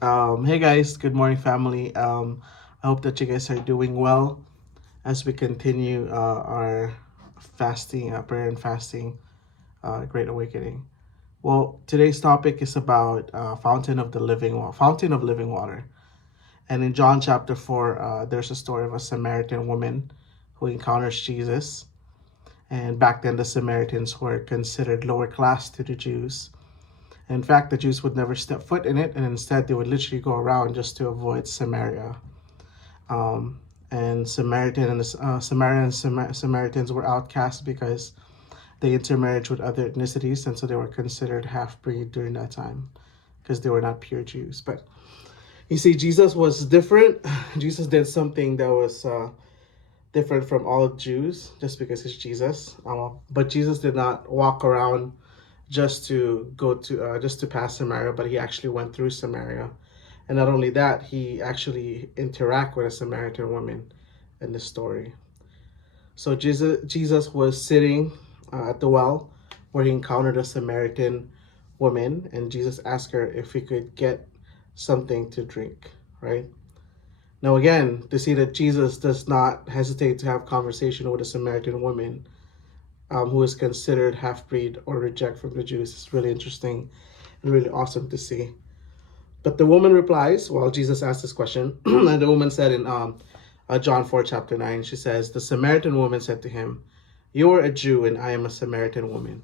Hey guys, good morning, family. I hope that you guys are doing well as we continue our fasting, prayer and fasting, Great Awakening. Well, today's topic is about fountain of living water. And in John chapter 4, there's a story of a Samaritan woman who encounters Jesus. And back then, the Samaritans were considered lower class to the Jews. In fact, the Jews would never step foot in it, and instead they would literally go around just to avoid Samaria. And Samaritans were outcast because they intermarried with other ethnicities, and so they were considered half breed during that time because they were not pure Jews. But you see, Jesus was different. Jesus did something that was different from all Jews just because it's Jesus. But Jesus did not walk around just to pass Samaria, but he actually went through Samaria. And not only that, he actually interact with a Samaritan woman in the story. So Jesus was sitting at the well where he encountered a Samaritan woman, and Jesus asked her if he could get something to drink, right? Now again, to see that Jesus does not hesitate to have conversation with a Samaritan woman who is considered half-breed or reject from the Jews is really interesting and really awesome to see. But the woman replies, while Jesus asked this question, and the woman said in John 4, chapter 9, she says, the Samaritan woman said to him, you are a Jew and I am a Samaritan woman.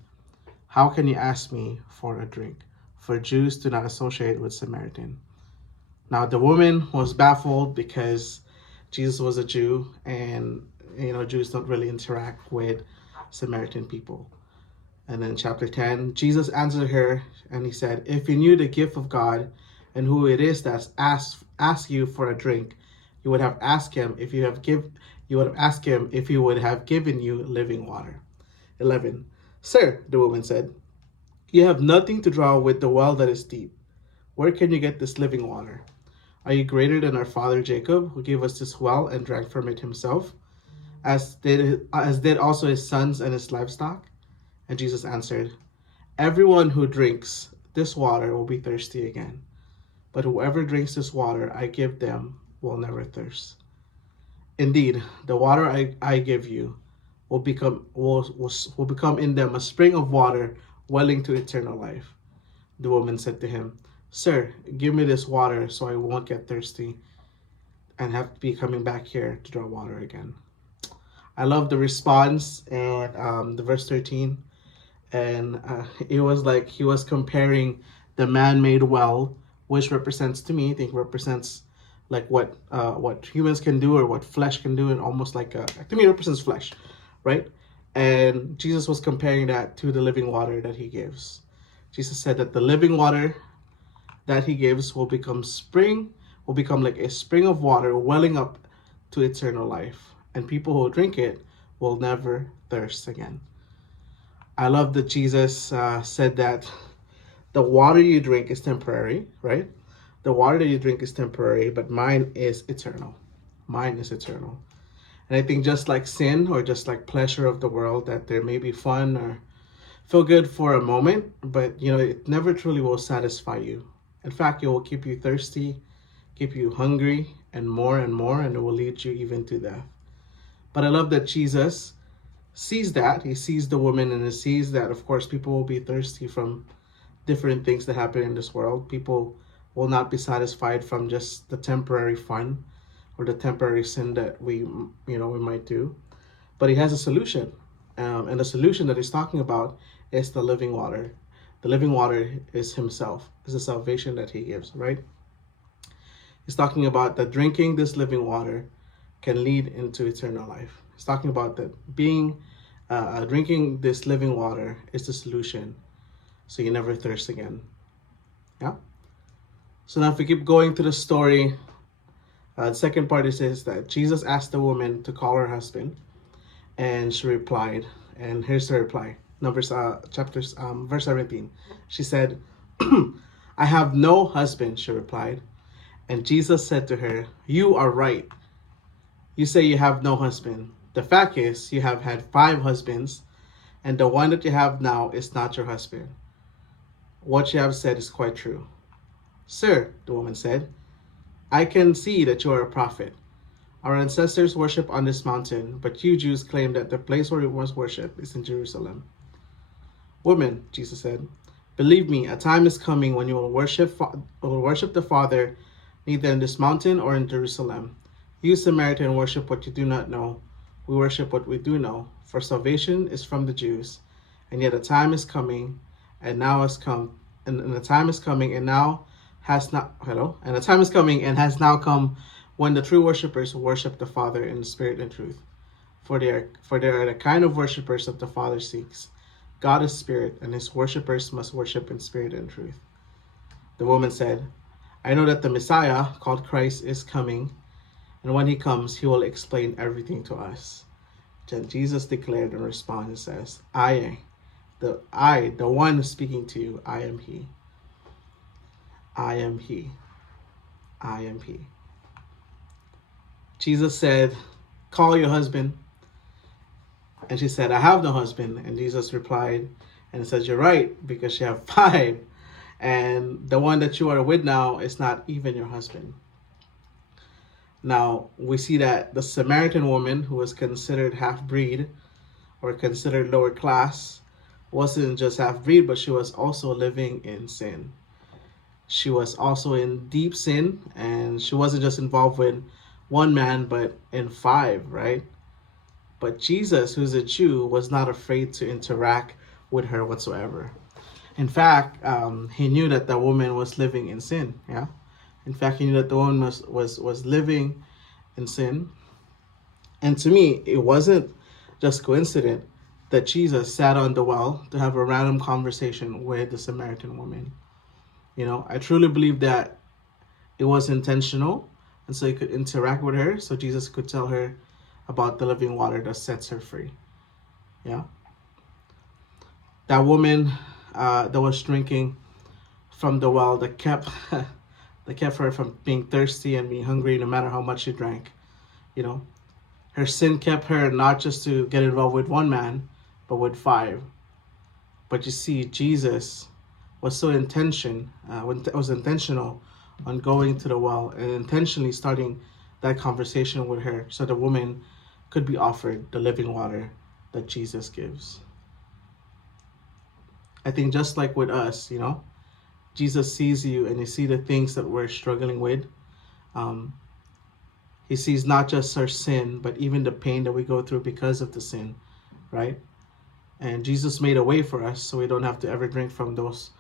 How can you ask me for a drink? For Jews do not associate with Samaritan. Now the woman was baffled because Jesus was a Jew, and Jews don't really interact with Samaritan people. And then chapter 10, Jesus answered her and he said, if you knew the gift of God and who it is that's asked you for a drink, you would have asked him if he would have given you living water. 11. Sir, the woman said, you have nothing to draw with the well that is deep. Where can you get this living water? Are you greater than our father Jacob, who gave us this well and drank from it himself, as did also his sons and his livestock? And Jesus answered, everyone who drinks this water will be thirsty again. But whoever drinks this water I give them will never thirst. Indeed, the water I give you will become in them a spring of water welling to eternal life. The woman said to him, Sir, give me this water so I won't get thirsty and have to be coming back here to draw water again. I love the response and the verse 13. And it was like he was comparing the man-made well, which represents to me, I think represents like what humans can do or what flesh can do, and almost like to me it represents flesh, right? And Jesus was comparing that to the living water that he gives. Jesus said that the living water that he gives will become like a spring of water welling up to eternal life, and people who drink it will never thirst again. I love that Jesus said that the water you drink is temporary, right? The water that you drink is temporary, but mine is eternal. Mine is eternal. And I think just like sin or just like pleasure of the world, that there may be fun or feel good for a moment, but it never truly will satisfy you. In fact, it will keep you thirsty, keep you hungry, and more, and it will lead you even to death. But I love that Jesus sees that. He sees the woman, and he sees that, of course, people will be thirsty from different things that happen in this world. People will not be satisfied from just the temporary fun or the temporary sin that we might do. But he has a solution. And the solution that he's talking about is the living water. The living water is himself, is the salvation that he gives, right? He's talking about that drinking this living water can lead into eternal life. He's talking about that drinking this living water is the solution, so you never thirst again. Yeah. So now, if we keep going to the story, the second part is that Jesus asked the woman to call her husband, and she replied. And here's the reply. Verse 17. She said, "I have no husband," she replied. And Jesus said to her, "You are right. You say you have no husband. The fact is, you have had 5 husbands, and the one that you have now is not your husband. What you have said is quite true." Sir, the woman said, I can see that you are a prophet. Our ancestors worship on this mountain, but you Jews claim that the place where we must worship is in Jerusalem. Woman, Jesus said, believe me, a time is coming when you will worship the Father neither in this mountain or in Jerusalem. You Samaritan worship what you do not know. We worship what we do know, for salvation is from the Jews. And yet a time is coming, and now has come, and the time is coming, and now has not, hello, and the time is coming and has now come when the true worshippers will worship the Father in spirit and truth. For they are the kind of worshippers that the Father seeks. God is spirit, and his worshippers must worship in spirit and truth. The woman said, I know that the Messiah, called Christ, is coming, and when he comes, he will explain everything to us. Then Jesus declared in response and says, the one speaking to you, I am he. I am he. I am he. Jesus said, call your husband. And she said, I have no husband. And Jesus replied and said, you're right, because you have 5. And the one that you are with now is not even your husband. Now, we see that the Samaritan woman, who was considered half-breed or considered lower class, wasn't just half-breed, but she was also living in sin. She was also in deep sin, and she wasn't just involved with one man, but in 5, right? But Jesus, who's a Jew, was not afraid to interact with her whatsoever. In fact, he knew that the woman was living in sin. Yeah. In fact, he knew that the woman was living in sin. And to me, it wasn't just coincident that Jesus sat on the well to have a random conversation with the Samaritan woman. I truly believe that it was intentional, and so he could interact with her, so Jesus could tell her about the living water that sets her free. Yeah. That woman that was drinking from the well that kept her from being thirsty and being hungry no matter how much she drank. Her sin kept her not just to get involved with one man, but with 5. But you see, Jesus was was intentional on going to the well and intentionally starting that conversation with her so the woman could be offered the living water that Jesus gives. I think just like with us, Jesus sees you and he sees the things that we're struggling with. He sees not just our sin, but even the pain that we go through because of the sin, right? And Jesus made a way for us so we don't have to ever drink from those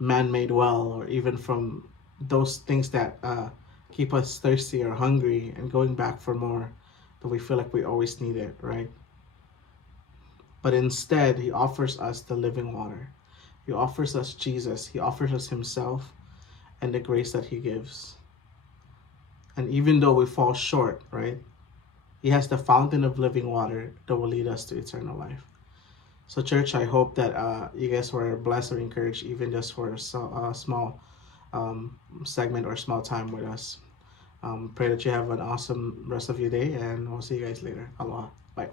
man-made well, or even from those things that keep us thirsty or hungry and going back for more, that we feel like we always need it, right? But instead, he offers us the living water. He offers us Jesus. He offers us himself and the grace that he gives. And even though we fall short, right, he has the fountain of living water that will lead us to eternal life. So church, I hope that you guys were blessed or encouraged, even just for a small segment or small time with us. Pray that you have an awesome rest of your day, and we'll see you guys later. Aloha. Bye.